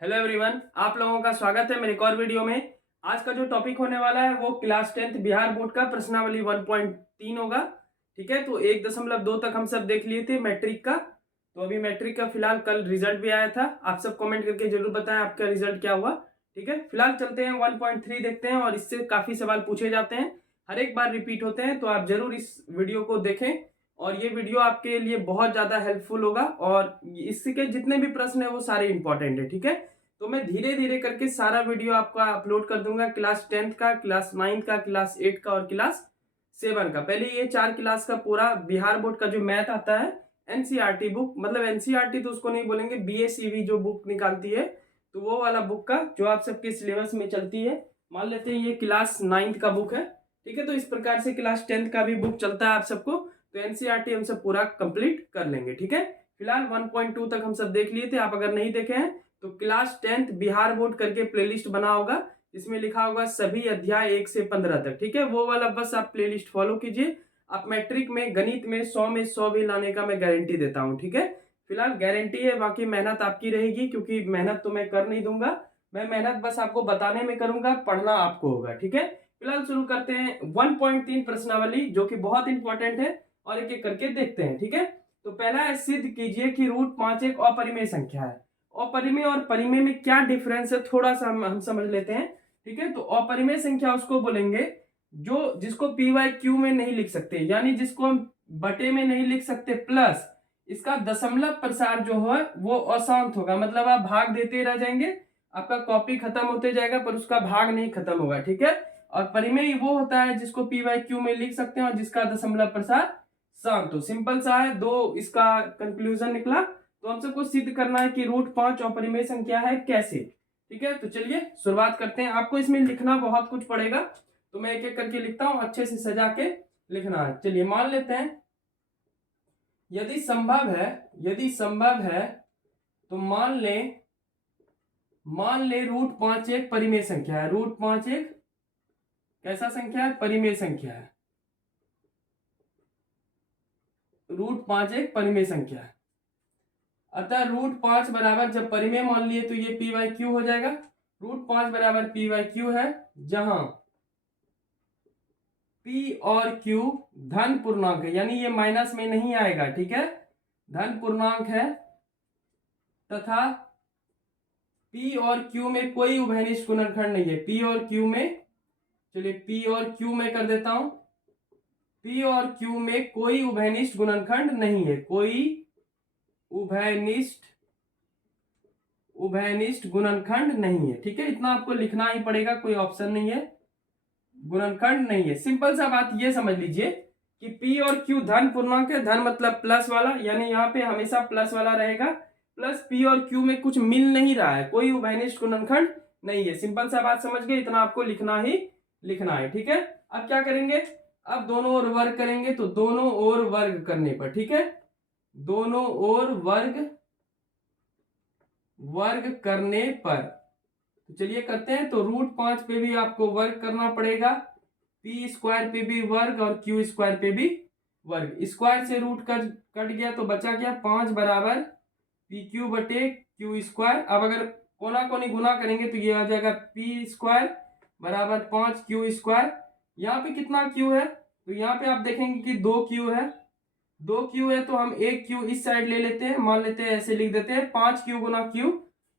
Hello everyone, आप लोगों का स्वागत है मेरे एक और वीडियो में। आज का जो टॉपिक होने वाला है वो क्लास 10th बिहार बोर्ड का प्रश्नावली 1.3 होगा। ठीक है, तो 1.2 तक हम सब देख लिए थे मैट्रिक का। तो अभी मैट्रिक का फिलहाल कल रिजल्ट भी आया था। आप सब कमेंट करके जरूर बताएं आपका रिजल्ट क्या हुआ। ठीक है, फिलहाल चलते हैं 1.3 देखते हैं और इससे काफी सवाल पूछे जाते हैं, हर एक बार रिपीट होते हैं। तो आप जरूर इस वीडियो को देखें और ये वीडियो आपके लिए बहुत ज्यादा हेल्पफुल होगा और इसके जितने भी प्रश्न है वो सारे इंपॉर्टेंट है। ठीक है, तो मैं धीरे धीरे करके सारा वीडियो आपका अपलोड कर दूंगा, क्लास 10th का, क्लास 9th का, क्लास 8 का और क्लास 7 का। पहले ये 4 क्लास का पूरा बिहार बोर्ड का जो मैथ आता है, एनसीईआरटी बुक, मतलब एनसीईआरटी तो उसको नहीं बोलेंगे, बीएसईवी जो बुक निकालती है, तो वो वाला बुक का जो आप सबके सिलेबस में चलती है। मान लेते हैं ये क्लास 9th का बुक है। ठीक है, तो इस प्रकार से क्लास 10th का भी बुक चलता है आप सबको। तो एनसीईआरटी हम सब पूरा कंप्लीट कर लेंगे। ठीक है, फिलहाल 1.2 तक हम सब देख लिए थे। आप अगर नहीं देखे हैं तो क्लास 10th बिहार बोर्ड करके प्लेलिस्ट बना होगा, जिसमें लिखा होगा सभी अध्याय 1 से 15 तक। ठीक है, वो वाला बस आप प्लेलिस्ट फॉलो कीजिए। आप मैट्रिक में गणित में 100 में 100 भी लाने का मैं गारंटी देता हूँ। ठीक है, फिलहाल गारंटी है, बाकी मेहनत आपकी रहेगी, क्योंकि मेहनत तो मैं कर नहीं दूंगा। मैं मेहनत बस आपको बताने में करूंगा, पढ़ना आपको होगा। ठीक है, फिलहाल शुरू करते हैं 1.3 प्रश्नावली, जो कि बहुत इंपॉर्टेंट है और एक एक करके देखते हैं। ठीक है, तो पहला है, सिद्ध कीजिए कि √5 एक अपरिमेय संख्या है। अपरिमेय और परिमेय में क्या डिफरेंस है, थोड़ा सा हम समझ लेते हैं। ठीक है, तो अपरिमेय संख्या उसको बोलेंगे जो जिसको पी वाई क्यू में नहीं लिख सकते, यानी जिसको हम बटे में नहीं लिख सकते, प्लस इसका दशमलव प्रसार जो है वो अशांत होगा, मतलब आप भाग देते रह जाएंगे, आपका कॉपी खत्म होते जाएगा पर उसका भाग नहीं खत्म होगा। ठीक है, और परिमेय वो होता है जिसको पी वाई क्यू में लिख सकते हैं और जिसका दशमलव प्रसार शांत हो। सिंपल सा है, दो इसका कंक्लूजन निकला। तो हम सबको सिद्ध करना है कि √5 अपरिमेय संख्या है, कैसे। ठीक है, तो चलिए शुरुआत करते हैं। आपको इसमें लिखना बहुत कुछ पड़ेगा, तो मैं एक एक करके लिखता हूं, अच्छे से सजा के लिखना है। चलिए मान लेते हैं, यदि संभव है, यदि संभव है तो मान ले √5 एक परिमेय संख्या है। √5 एक कैसा संख्या है? परिमेय संख्या है। √5 एक परिमेय संख्या है। अतः √5 बराबर, जब परिमेय मान लिए तो ये पी वाई क्यू हो जाएगा। √5 बराबर पी वाई क्यू है, जहां पी और क्यू धन पूर्णांक है, यानी ये माइनस में नहीं आएगा। ठीक है, धन पूर्णांक है तथा पी और क्यू में कोई उभयनिष्ठ गुणनखंड नहीं है। पी और क्यू में, चलिए पी और क्यू में कर देता हूं, पी और क्यू में कोई उभयनिष्ठ गुणनखंड नहीं है, कोई उभयनिष्ठ गुणनखंड नहीं है। ठीक है, इतना आपको लिखना ही पड़ेगा, कोई ऑप्शन नहीं है, गुणनखंड नहीं है। सिंपल सा बात ये समझ लीजिए कि P और Q धन पूर्णांक है, धन मतलब प्लस वाला, यानी यहाँ पे हमेशा प्लस वाला रहेगा। प्लस P और Q में कुछ मिल नहीं रहा है, कोई उभयनिष्ठ गुणनखंड नहीं है। सिंपल सा बात समझ गए, इतना आपको लिखना ही लिखना है। ठीक है, अब क्या करेंगे, अब दोनों ओर वर्ग करेंगे। तो दोनों ओर वर्ग करने पर, ठीक है, दोनों ओर वर्ग करने पर, तो चलिए करते हैं। तो √5 पे भी आपको वर्ग करना पड़ेगा, पी स्क्वायर पे भी वर्ग और क्यू स्क्वायर पे भी वर्ग। स्क्वायर से रूट कट गया तो बचा क्या, 5 बराबर पी क्यू बटे क्यू स्क्वायर। अब अगर कोना कोनी गुना करेंगे तो ये आ जाएगा पी स्क्वायर बराबर 5 क्यू स्क्वायर। यहाँ पे कितना क्यू है, तो यहाँ पे आप देखेंगे कि 2 क्यू है। 2 क्यू है तो हम एक क्यू इस साइड ले लेते हैं, मान लेते हैं ऐसे लिख देते हैं 5 क्यू गुना क्यू।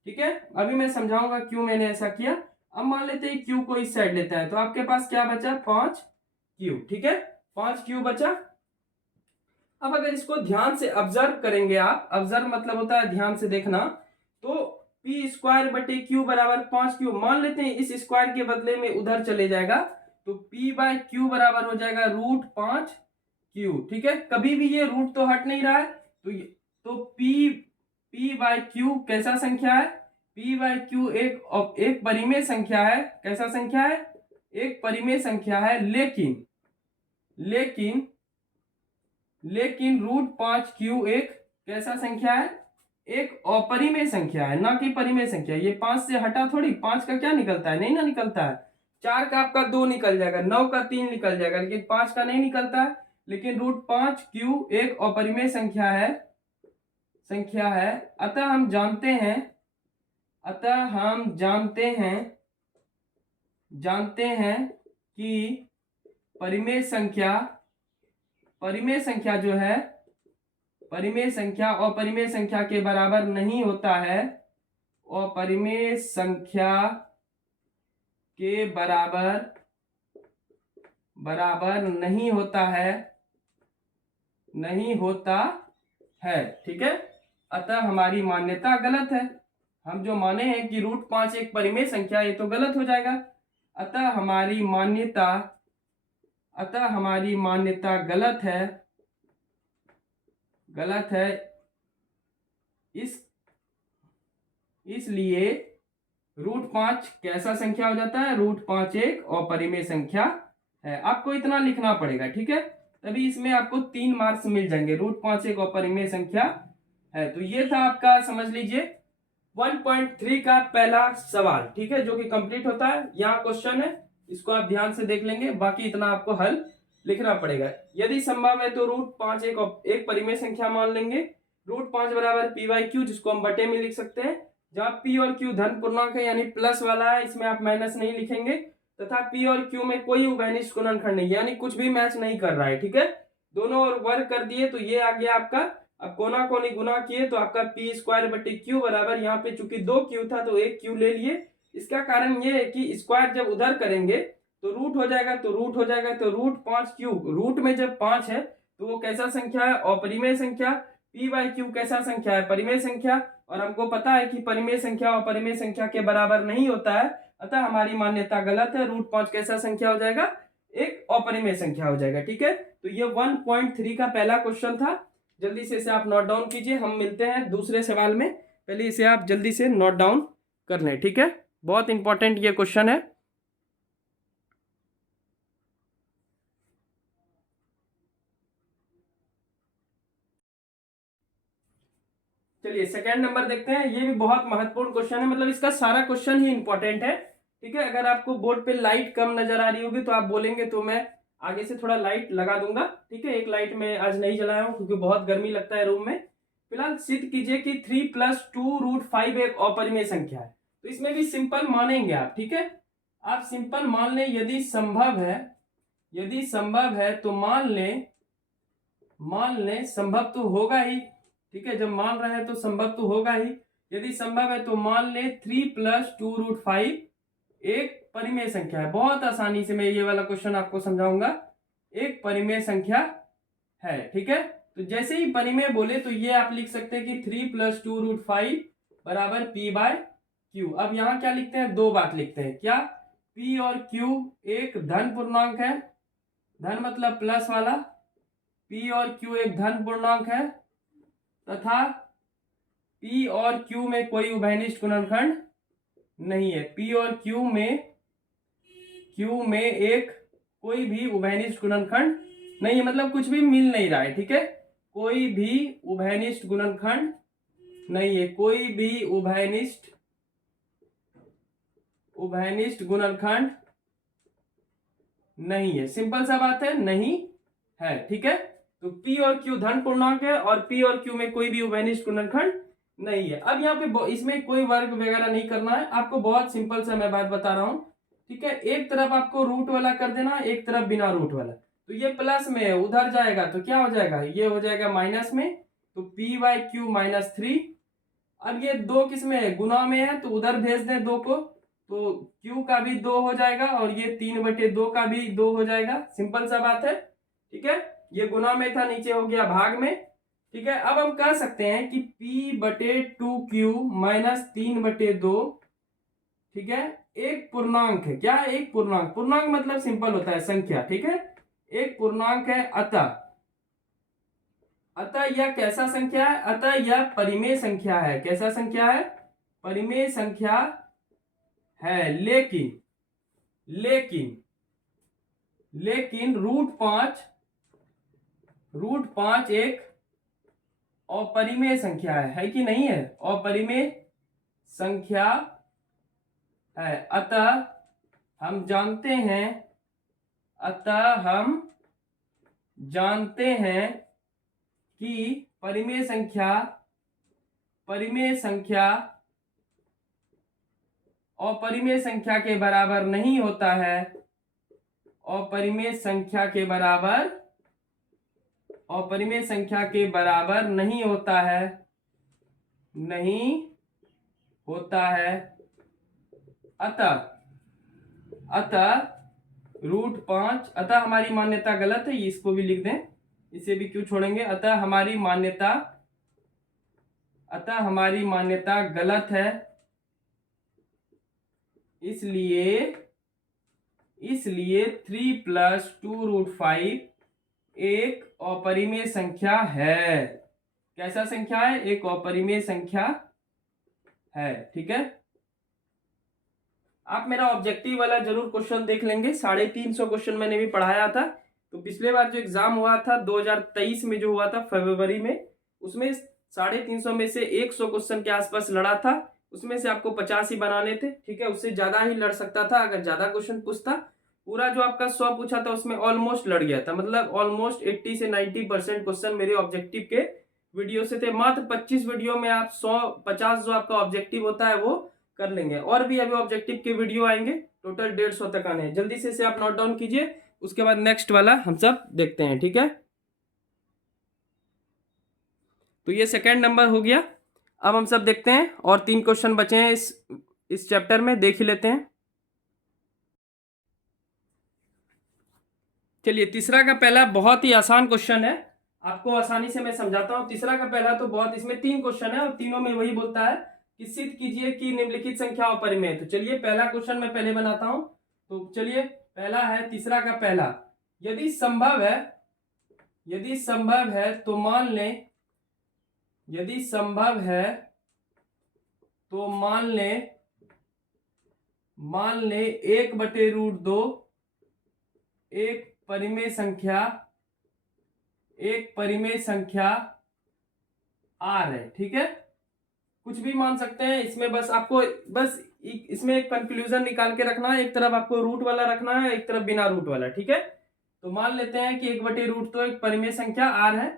ठीक है, अभी मैं समझाऊंगा क्यों मैंने ऐसा किया। अब मान लेते हैं क्यू को इस साइड लेता है, तो आपके पास क्या बचा, 5 क्यू। ठीक है, 5 क्यू बचा। अब अगर इसको ध्यान से ऑब्जर्व करेंगे आप, ऑब्जर्व मतलब होता है ध्यान से देखना, तो पी स्क्वायर बटे क्यू बराबर 5 क्यू। मान लेते हैं इस स्क्वायर के बदले में उधर चले जाएगा, तो पी बाय क्यू बराबर हो जाएगा √5 क्यू। ठीक है, कभी भी ये रूट तो हट नहीं रहा है, तो पी बाय क्यू कैसा संख्या है, पी बाय क्यू एक परिमेय संख्या है। कैसा संख्या है, एक परिमेय संख्या है, लेकिन √5 क्यू एक कैसा संख्या है, एक अपरिमेय संख्या है, ना कि परिमेय संख्या। ये 5 से हटा थोड़ी, 5 का क्या निकलता है, नहीं ना निकलता है। 4 का आपका 2 निकल जाएगा, 9 का 3 निकल जाएगा, लेकिन 5 का नहीं निकलता है। लेकिन √5 क्यू एक अपरिमेय संख्या है। अतः हम जानते हैं अतः हम जानते हैं कि परिमेय संख्या जो है, परिमेय संख्या अपरिमेय संख्या के बराबर नहीं होता है, और परिमेय संख्या के बराबर नहीं होता है, ठीक है। अतः हमारी मान्यता गलत है। हम जो माने हैं कि √5 एक परिमेय संख्या, ये तो गलत हो जाएगा। अतः हमारी मान्यता गलत है। इसलिए √5 कैसा संख्या हो जाता है? √5 एक अपरिमेय संख्या है। आपको इतना लिखना पड़ेगा, ठीक है, तभी इसमें आपको 3 मार्क्स मिल जाएंगे। √5 एक अपरिमेय संख्या है। तो ये था आपका, समझ लीजिए, 1.3 का पहला सवाल, ठीक है, जो कि कंप्लीट होता है। यहाँ क्वेश्चन है, इसको आप ध्यान से देख लेंगे, बाकी इतना आपको हल लिखना पड़ेगा। यदि संभव है तो √5 एक परिमेय संख्या मान लेंगे। √5 बराबर p/q, जिसको हम बटे में लिख सकते हैं। जहां p और q धन पूर्णांक है, यानी प्लस वाला है, इसमें आप माइनस नहीं लिखेंगे, तथा p और q में कोई उभयनिष्ठ गुणनखंड नहीं, यानी कुछ भी मैच नहीं कर रहा है, ठीक है। दोनों और वर्ग कर दिए तो ये आ गया आपका। अब कोना कोनी गुना किए तो आपका p²/q बराबर, यहाँ पे चूंकि 2 q था तो 1 q ले लिए। इसका कारण ये है कि स्क्वायर जब उधर करेंगे तो रूट हो जाएगा, तो √5q, रूट में जब 5 है तो वो कैसा संख्या है? अपरिमेय संख्या। p/q कैसा संख्या है? परिमेय संख्या। और हमको पता है कि परिमेय संख्या और अपरिमेय संख्या के बराबर नहीं होता है, अतः हमारी मान्यता गलत है। √5 कैसा संख्या हो जाएगा? एक अपरिमेय संख्या हो जाएगा, ठीक है। तो ये 1.3 का पहला क्वेश्चन था। जल्दी से इसे आप नोट डाउन कीजिए, हम मिलते हैं दूसरे सवाल में। पहले इसे आप जल्दी से नोट डाउन कर लें, ठीक है, बहुत इंपॉर्टेंट ये क्वेश्चन है। चलिए सेकंड नंबर देखते हैं। ये भी बहुत महत्वपूर्ण क्वेश्चन है, मतलब इसका सारा क्वेश्चन ही इंपॉर्टेंट है, ठीक है। अगर आपको बोर्ड पे लाइट कम नजर आ रही होगी तो आप बोलेंगे तो मैं आगे से थोड़ा लाइट लगा दूंगा, ठीक है। एक लाइट में आज नहीं जलाया हूं क्योंकि बहुत गर्मी लगता है रूम में। फिलहाल सिद्ध कीजिए कि 3 + 2√5 एक अपरिमेय संख्या है। तो इसमें भी सिंपल मानेंगे आप, ठीक है। आप सिंपल मान लें, यदि संभव है तो मान लें, संभव तो होगा ही, ठीक है। जब मान रहे हैं तो संभव तो होगा ही। यदि संभव है तो मान ले 3 + 2√5 एक परिमेय संख्या है। बहुत आसानी से मैं ये वाला क्वेश्चन आपको समझाऊंगा। एक परिमेय संख्या है, ठीक है। तो जैसे ही परिमेय बोले तो ये आप लिख सकते हैं कि 3 + 2√5 बराबर p/q। अब यहां क्या लिखते हैं? दो बात लिखते हैं। क्या? p और q एक धन पूर्णांक है, धन मतलब प्लस वाला, p और q एक धन पूर्णांक है, तथा p और q में कोई उभयनिष्ठ गुणनखंड नहीं है। p और q में एक कोई भी उभयनिष्ठ गुणनखंड नहीं है, मतलब कुछ भी मिल नहीं रहा है, ठीक है। कोई भी उभयनिष्ठ गुणनखंड नहीं है, कोई भी उभयनिष्ठ गुणनखंड नहीं है। सिंपल सा बात है, नहीं है, ठीक है। तो p और q धन पूर्णांक है और p और q में कोई भी उभयनिष्ठ गुणनखंड नहीं है। अब यहाँ पे इसमें कोई वर्ग वगैरह नहीं करना है आपको, बहुत सिंपल सा मैं बात बता रहा हूं, ठीक है। एक तरफ आपको रूट वाला कर देना, एक तरफ बिना रूट वाला। तो ये प्लस में है, उधर जाएगा तो क्या हो जाएगा? ये हो जाएगा माइनस में, तो p/q -3। अब ये 2 किस में है? गुना में है, तो उधर भेज दें 2 को, तो q का भी 2 हो जाएगा और ये 3/2 का भी 2 हो जाएगा। सिंपल सा बात है, ठीक है। ये गुना में था, नीचे हो गया भाग में, ठीक है। अब हम कह सकते हैं कि p/2q - 3/2, ठीक है, एक पूर्णांक है। क्या है? एक पूर्णांक। पूर्णांक मतलब सिंपल होता है संख्या, ठीक है, एक पूर्णांक है। अतः यह कैसा संख्या है? अतः यह परिमेय संख्या है। कैसा संख्या है? परिमेय संख्या है। लेकिन √5 एक अपरिमेय संख्या है कि नहीं है? अपरिमेय संख्या है। अतः हम जानते हैं कि परिमेय संख्या अपरिमेय संख्या के बराबर नहीं होता है, अपरिमेय संख्या के बराबर, अपरिमेय संख्या के बराबर नहीं होता है, नहीं होता है। अतः √5, अतः हमारी मान्यता गलत है, इसको भी लिख दें, इसे भी क्यों छोड़ेंगे। अतः हमारी मान्यता गलत है, इसलिए 3 + 2√5 एक अपरिमेय संख्या है। कैसा संख्या है? एक अपरिमेय संख्या है। ठीक है, आप मेरा ऑब्जेक्टिव वाला जरूर क्वेश्चन देख लेंगे। 350 क्वेश्चन मैंने भी पढ़ाया था। तो पिछले बार जो एग्जाम हुआ था 2023 में, जो हुआ था फरवरी में, उसमें 350 में से 100 क्वेश्चन के आसपास लड़ा था। उसमें से आपको 50 ही बनाने थे। ठीक है, उससे ज्यादा ही लड़ सकता था अगर ज्यादा क्वेश्चन पूछता। पूरा जो आपका 100 पूछा था उसमें ऑलमोस्ट लड़ गया था, मतलब ऑलमोस्ट 80 से 90% क्वेश्चन मेरे ऑब्जेक्टिव के वीडियो से थे। मात्र 25 वीडियो में आप 150 जो आपका ऑब्जेक्टिव होता है वो कर लेंगे। और भी अभी ऑब्जेक्टिव के वीडियो आएंगे, टोटल 150 तक आने हैं। जल्दी से इसे आप नोट डाउन कीजिए, उसके बाद नेक्स्ट वाला हम सब देखते हैं। ठीक है, तो ये सेकंड नंबर हो गया। अब हम सब देखते हैं, और 3 क्वेश्चन बचे हैं इस चैप्टर में, देख ही लेते हैं। चलिए, तीसरा का पहला बहुत ही आसान क्वेश्चन है, आपको आसानी से मैं समझाता हूं। तीसरा का पहला तो बहुत, इसमें 3 क्वेश्चन है और तीनों में वही बोलता है कि सिद्ध कीजिए कि निम्नलिखित संख्या अपरिमेय है। तो चलिए पहला क्वेश्चन मैं पहले बनाता हूं। तो चलिए, पहला है तीसरा का पहला, यदि संभव है तो मान लें, यदि संभव है तो मान लें 1/√2 एक परिमेय संख्या R है। ठीक है, कुछ भी मान सकते हैं इसमें, बस आपको इसमें एक कंक्लूजन निकाल के रखना है। एक तरफ आपको रूट वाला रखना है, एक तरफ बिना रूट वाला। ठीक है, तो मान लेते हैं कि 1/√2 एक परिमेय संख्या R है।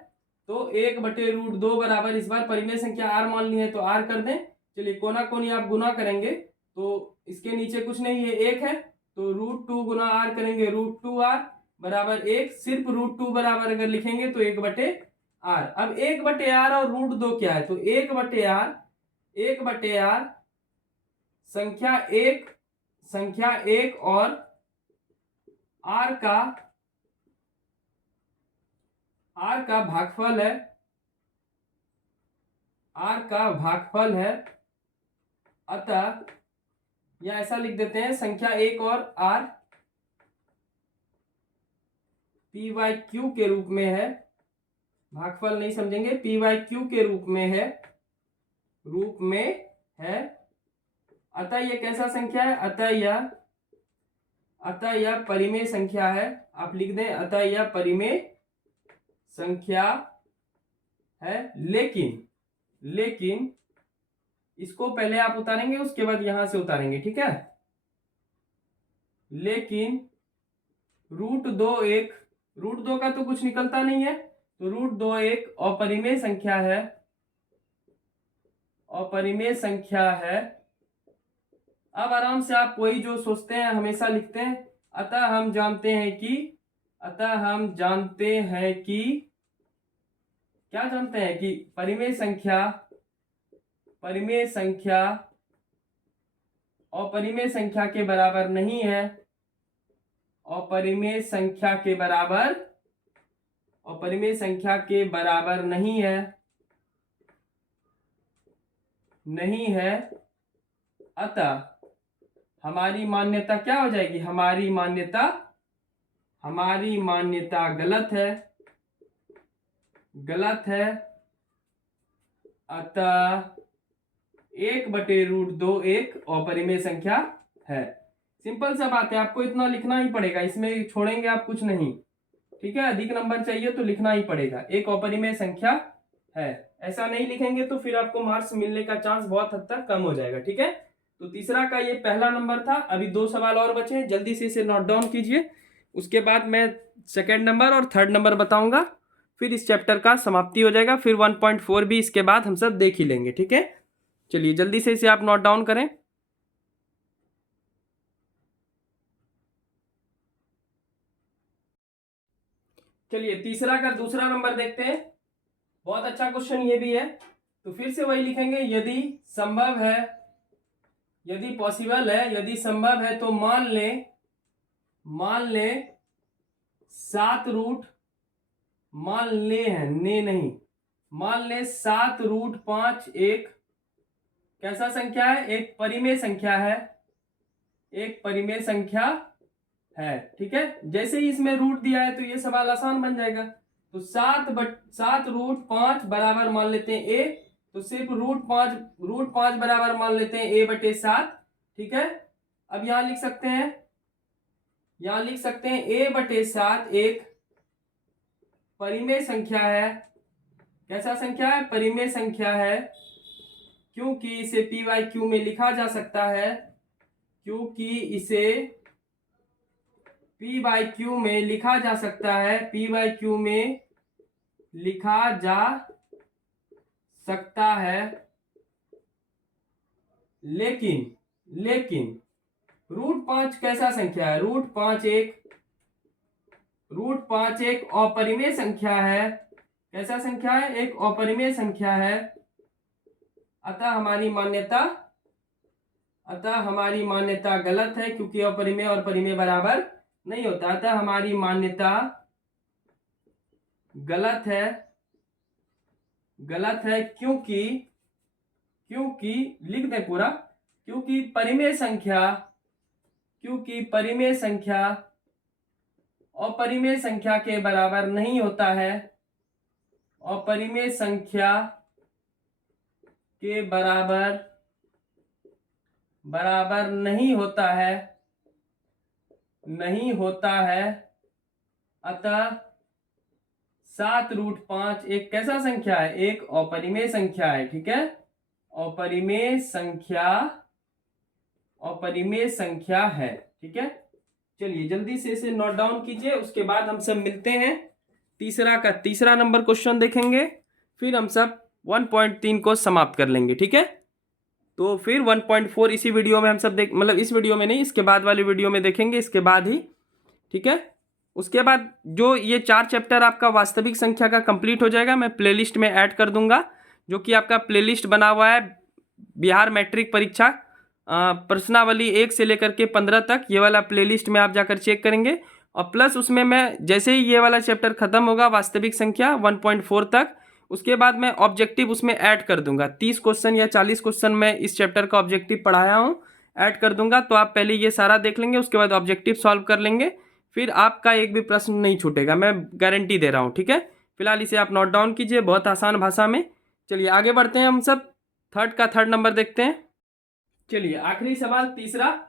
तो 1/√2 बराबर, इस बार परिमेय संख्या R मान ली है तो R कर दें। चलिए, कोना कोनी आप गुना करेंगे तो इसके नीचे कुछ नहीं है, 1 है, तो √2 गुना R करेंगे, √2R बराबर 1। सिर्फ √2 बराबर अगर लिखेंगे तो 1/R। अब 1/R और √2 क्या है? तो 1/R संख्या 1 और R का भागफल है। अतः या ऐसा लिख देते हैं, संख्या 1 और R p/q के रूप में है। भागफल नहीं समझेंगे, p/q के रूप में है। अतः यह कैसा संख्या है? अतः यह परिमेय संख्या है। आप लिख दें, अतः यह परिमेय संख्या है। लेकिन इसको पहले आप उतारेंगे, उसके बाद यहां से उतारेंगे। ठीक है, लेकिन √2 का तो कुछ निकलता नहीं है, तो √2 एक अपरिमेय संख्या है। अब आराम से आप वही जो सोचते हैं हमेशा लिखते हैं। अतः हम जानते हैं कि क्या जानते हैं कि परिमेय संख्या अपरिमेय संख्या के बराबर नहीं है। अपरिमेय संख्या के बराबर नहीं है। अतः हमारी मान्यता क्या हो जाएगी? हमारी मान्यता गलत है। अतः 1/√2 एक अपरिमेय संख्या है। सिंपल सा बात है, आपको इतना लिखना ही पड़ेगा, इसमें छोड़ेंगे आप कुछ नहीं। ठीक है, अधिक नंबर चाहिए तो लिखना ही पड़ेगा, एक अपरिमेय संख्या है। ऐसा नहीं लिखेंगे तो फिर आपको मार्क्स मिलने का चांस बहुत हद तक कम हो जाएगा। ठीक है, तो तीसरा का ये पहला नंबर था। अभी 2 सवाल और बचे हैं, जल्दी से इसे नोट डाउन कीजिए। उसके बाद मैं सेकेंड नंबर और थर्ड नंबर बताऊंगा, फिर इस चैप्टर का समाप्ति हो जाएगा। फिर 1.4 भी इसके बाद हम सब देख ही लेंगे। ठीक है, चलिए जल्दी से इसे आप नोट डाउन करें। चलिए तीसरा का दूसरा नंबर देखते हैं। बहुत अच्छा क्वेश्चन ये भी है। तो फिर से वही लिखेंगे, यदि संभव है, यदि पॉसिबल है, यदि संभव है तो मान ले 7 रूट, मान ले है ने नहीं, मान ले 7 रूट 5 एक कैसा संख्या है, एक परिमेय संख्या है, एक परिमेय संख्या है। ठीक है, जैसे ही इसमें रूट दिया है तो ये सवाल आसान बन जाएगा। तो 7 रूट 5 बराबर मान लेते हैं ए, तो सिर्फ रूट 5 बराबर मान लेते हैं a/7। ठीक है, अब यहां लिख सकते हैं a/7 एक परिमेय संख्या है। कैसा संख्या है, परिमेय संख्या है, क्योंकि इसे p/q में लिखा जा सकता है, क्योंकि इसे p/q में लिखा जा सकता है, p/q में लिखा जा सकता है। लेकिन रूट 5 कैसा संख्या है, रूट पांच एक अपरिमेय संख्या है। कैसा संख्या है, एक अपरिमेय संख्या है। अतः हमारी मान्यता गलत है, क्योंकि अपरिमेय और परिमेय बराबर नहीं होता। अतः हमारी मान्यता गलत है, क्योंकि लिख दें पूरा, क्योंकि परिमेय संख्या अपरिमेय संख्या के बराबर नहीं होता है, अपरिमेय संख्या के बराबर नहीं होता है। अतः 7 रूट 5 एक कैसा संख्या है, एक अपरिमेय संख्या है। ठीक है, अपरिमेय संख्या है। ठीक है, चलिए जल्दी से इसे नोट डाउन कीजिए, उसके बाद हम सब मिलते हैं। तीसरा नंबर क्वेश्चन देखेंगे, फिर हम सब 1.3 को समाप्त कर लेंगे। ठीक है, तो फिर 1.4 इसी वीडियो में हम सब मतलब इस वीडियो में नहीं, इसके बाद वाली वीडियो में देखेंगे, इसके बाद ही। ठीक है, उसके बाद जो ये 4 चैप्टर आपका वास्तविक संख्या का कंप्लीट हो जाएगा, मैं प्लेलिस्ट में ऐड कर दूंगा, जो कि आपका प्लेलिस्ट बना हुआ है बिहार मैट्रिक परीक्षा प्रश्नावली 1 से लेकर के 15 तक। ये वाला प्लेलिस्ट में आप जाकर चेक करेंगे, और प्लस उसमें मैं जैसे ही ये वाला चैप्टर खत्म होगा वास्तविक संख्या 1.4 तक, उसके बाद मैं ऑब्जेक्टिव उसमें ऐड कर दूंगा। 30 क्वेश्चन या 40 क्वेश्चन मैं इस चैप्टर का ऑब्जेक्टिव पढ़ाया हूँ, ऐड कर दूंगा। तो आप पहले ये सारा देख लेंगे, उसके बाद ऑब्जेक्टिव सॉल्व कर लेंगे, फिर आपका एक भी प्रश्न नहीं छूटेगा, मैं गारंटी दे रहा हूँ। ठीक है, फिलहाल इसे आप नोट डाउन कीजिए बहुत आसान भाषा में। चलिए आगे बढ़ते हैं, हम सब थर्ड नंबर देखते हैं। चलिए आखिरी सवाल तीसरा।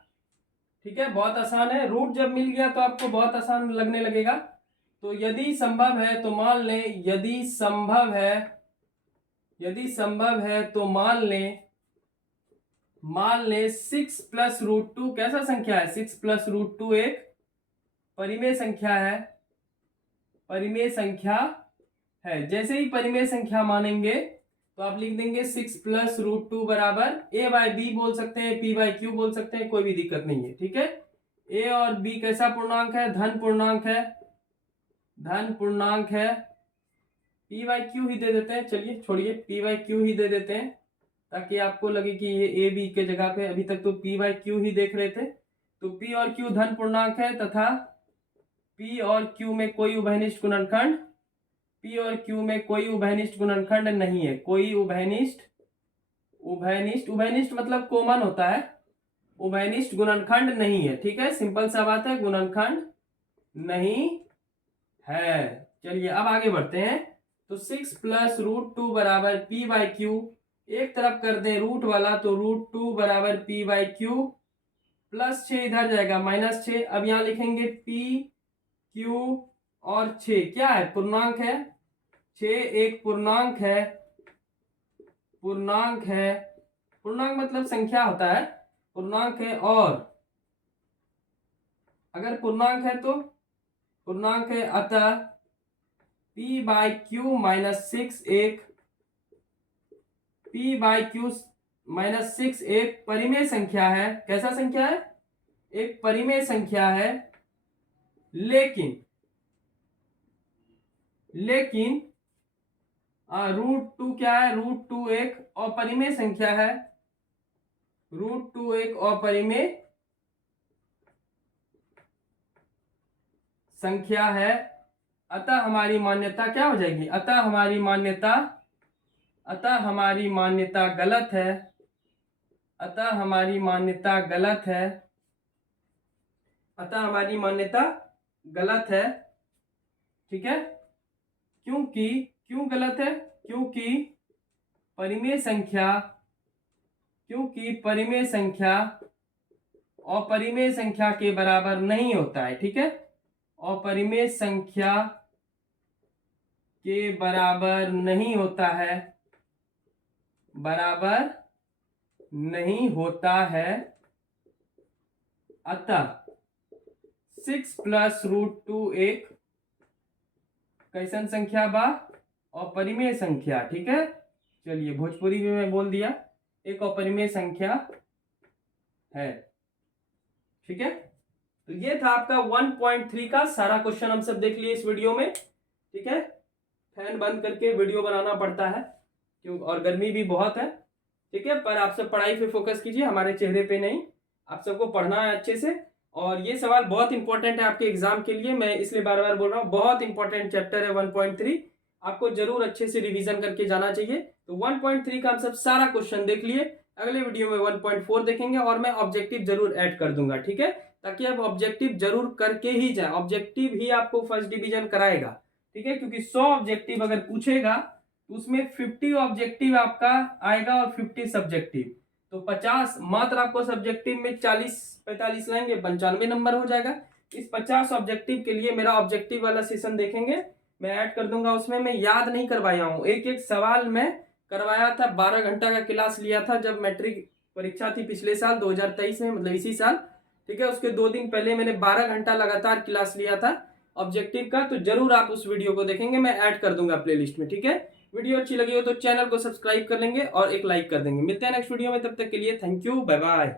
ठीक है, बहुत आसान है, रूट जब मिल गया तो आपको बहुत आसान लगने लगेगा। तो यदि संभव है तो मान लें, यदि संभव है तो मान ले 6 + √2 कैसा संख्या है, 6 + √2 एक परिमेय संख्या है। जैसे ही परिमेय संख्या मानेंगे तो आप लिख देंगे 6 + √2 बराबर a/b बोल सकते हैं, p/q बोल सकते हैं, कोई भी दिक्कत नहीं है। ठीक है, a और b कैसा पूर्णांक है, धन पूर्णांक है। p/q ही दे देते हैं, चलिए छोड़िए, p/q ही दे देते हैं, ताकि आपको लगे कि ये a b के जगह पे, अभी तक तो p/q ही देख रहे थे। तो p और q धन पूर्णांक है, तथा p और q में कोई उभयनिष्ठ गुणनखंड नहीं है। कोई उभयनिष्ठ मतलब कॉमन होता है, उभयनिष्ठ गुणनखंड नहीं है। ठीक है, सिंपल सा बात है, गुणनखंड नहीं है। चलिए अब आगे बढ़ते हैं। तो 6 + √2 बराबर p/q, एक तरफ कर दें रूट वाला, तो √2 बराबर p/q, +6 इधर जाएगा -6। अब यहां लिखेंगे p, q और 6 क्या है, पूर्णांक है। 6 एक पूर्णांक मतलब संख्या होता है, पूर्णांक है। और अगर पूर्णांक है तो पूर्णांक है, अतः p/q -6 एक परिमेय संख्या है। कैसा संख्या है, एक परिमेय संख्या है। लेकिन लेकिन √2 क्या है, √2 एक अपरिमेय संख्या है, √2 एक अपरिमेय संख्या है। अतः हमारी मान्यता क्या हो जाएगी, अतः हमारी मान्यता गलत है, अतः हमारी मान्यता गलत है, अतः हमारी मान्यता गलत है। ठीक है, क्यों गलत है, क्योंकि परिमेय संख्या अपरिमेय संख्या के बराबर नहीं होता है। ठीक है, अपरिमेय संख्या के बराबर नहीं होता है, बराबर नहीं होता है। अतः 6 + √2 एक कैसन संख्या बा, अपरिमेय संख्या। ठीक है, चलिए भोजपुरी में मैं बोल दिया, एक अपरिमेय संख्या है। ठीक है, तो ये था आपका 1.3 का सारा क्वेश्चन, हम सब देख लिए इस वीडियो में। ठीक है, फैन बंद करके वीडियो बनाना पड़ता है क्यों, और गर्मी भी बहुत है। ठीक है, पर आप सब पढ़ाई पे फोकस कीजिए, हमारे चेहरे पे नहीं। आप सबको पढ़ना है अच्छे से, और ये सवाल बहुत इंपॉर्टेंट है आपके एग्जाम के लिए, मैं इसलिए बार बार बोल रहा हूँ, बहुत इंपॉर्टेंट चैप्टर है 1.3, आपको जरूर अच्छे से रिवीजन करके जाना चाहिए। तो 1.3 का हम सब सारा क्वेश्चन देख लिए, अगले वीडियो में 1.4 देखेंगे, और मैं ऑब्जेक्टिव जरूर ऐड कर दूंगा। ठीक है, ताकि आप ऑब्जेक्टिव जरूर करके ही जाए, ऑब्जेक्टिव ही आपको फर्स्ट डिवीजन कराएगा। ठीक है, क्योंकि 100 ऑब्जेक्टिव अगर पूछेगा तो उसमें 50 ऑब्जेक्टिव आपका आएगा और 50 सब्जेक्टिव, तो 50 मात्र आपको सब्जेक्टिव में 40-45 लाएंगे, 95 नंबर हो जाएगा। इस 50 ऑब्जेक्टिव के लिए मेरा ऑब्जेक्टिव वाला सेशन देखेंगे, मैं ऐड कर दूंगा उसमें। मैं याद नहीं करवाया हूँ, एक एक सवाल मैं करवाया था, 12 घंटा का क्लास लिया था जब मैट्रिक परीक्षा थी पिछले साल 2023 में, मतलब इसी साल। ठीक है, उसके 2 दिन पहले मैंने 12 घंटा लगातार क्लास लिया था ऑब्जेक्टिव का, तो जरूर आप उस वीडियो को देखेंगे, मैं ऐड कर दूंगा प्लेलिस्ट में। ठीक है, वीडियो अच्छी लगी हो तो चैनल को सब्सक्राइब कर लेंगे और एक लाइक कर देंगे। मिलते हैं नेक्स्ट वीडियो में, तब तक के लिए थैंक यू, बाय बाय।